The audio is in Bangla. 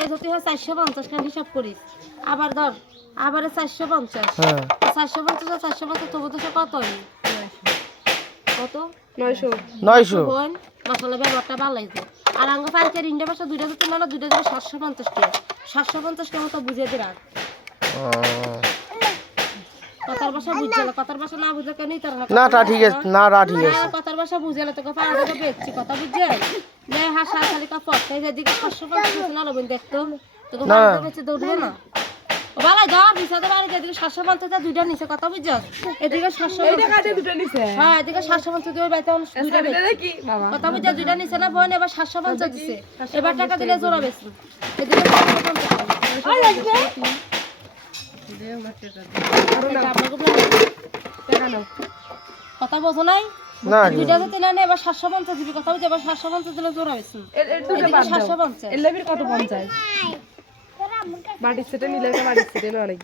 এই যদি হয় 450 খান হিসাব করিস আবার ধর আবার 450 হ্যাঁ 450 আর 450 তবু তো কত হয় কত 900 বোন মশলা ব্যবহারটা বাড়াইছে আর আঙ্গ পাইকারি ইন্ডিয়া ভাষা দুইটা যদি না দুইটা দিলে 750 টাকা 750 টাকা তো বুঝিয়ে দে রাখ কথার ভাষা বুঝছালা কথার ভাষা না বুঝলে কেনই তোর না তা ঠিক আছে না রা ঠিক আছে কথার ভাষা বুঝালে তোকে পাড়া থেকে বেচছি কথা বুঝছে লে হাসা খালি কা পড়তে যেদিকে 750 না লবেন দেখতো তোকে না। পাড়া বেচে দৌড়বে না ও বালাই ধর বিসাদে বাড়ি যেদিকে 750 দুইটা নিচে কথা বুঝছস এদিকে 750 এই টাকা দিয়ে দুটো নিছে হ্যাঁ এদিকে 750 দিয়ে বাইতে দুইটা বেচছি কি বাবা কথা বুঝছ দুইটা নিচে না বোন এবার 750 দিছে এবার টাকা দিলে জোড়া বেচছি এদিকে 750 আর লাগবে টাকা নাও কথা বোঝো নাই না দুইটা যদি না এবার 750 দিবি কথা বুঝছ এবার 750 দিলে জোড়া বেচছি এর দুটো বাদ দাও 750 এর লেবির কত 50 বাড়ি সেটা নিলে একটা বাড়ি সেটা অনেক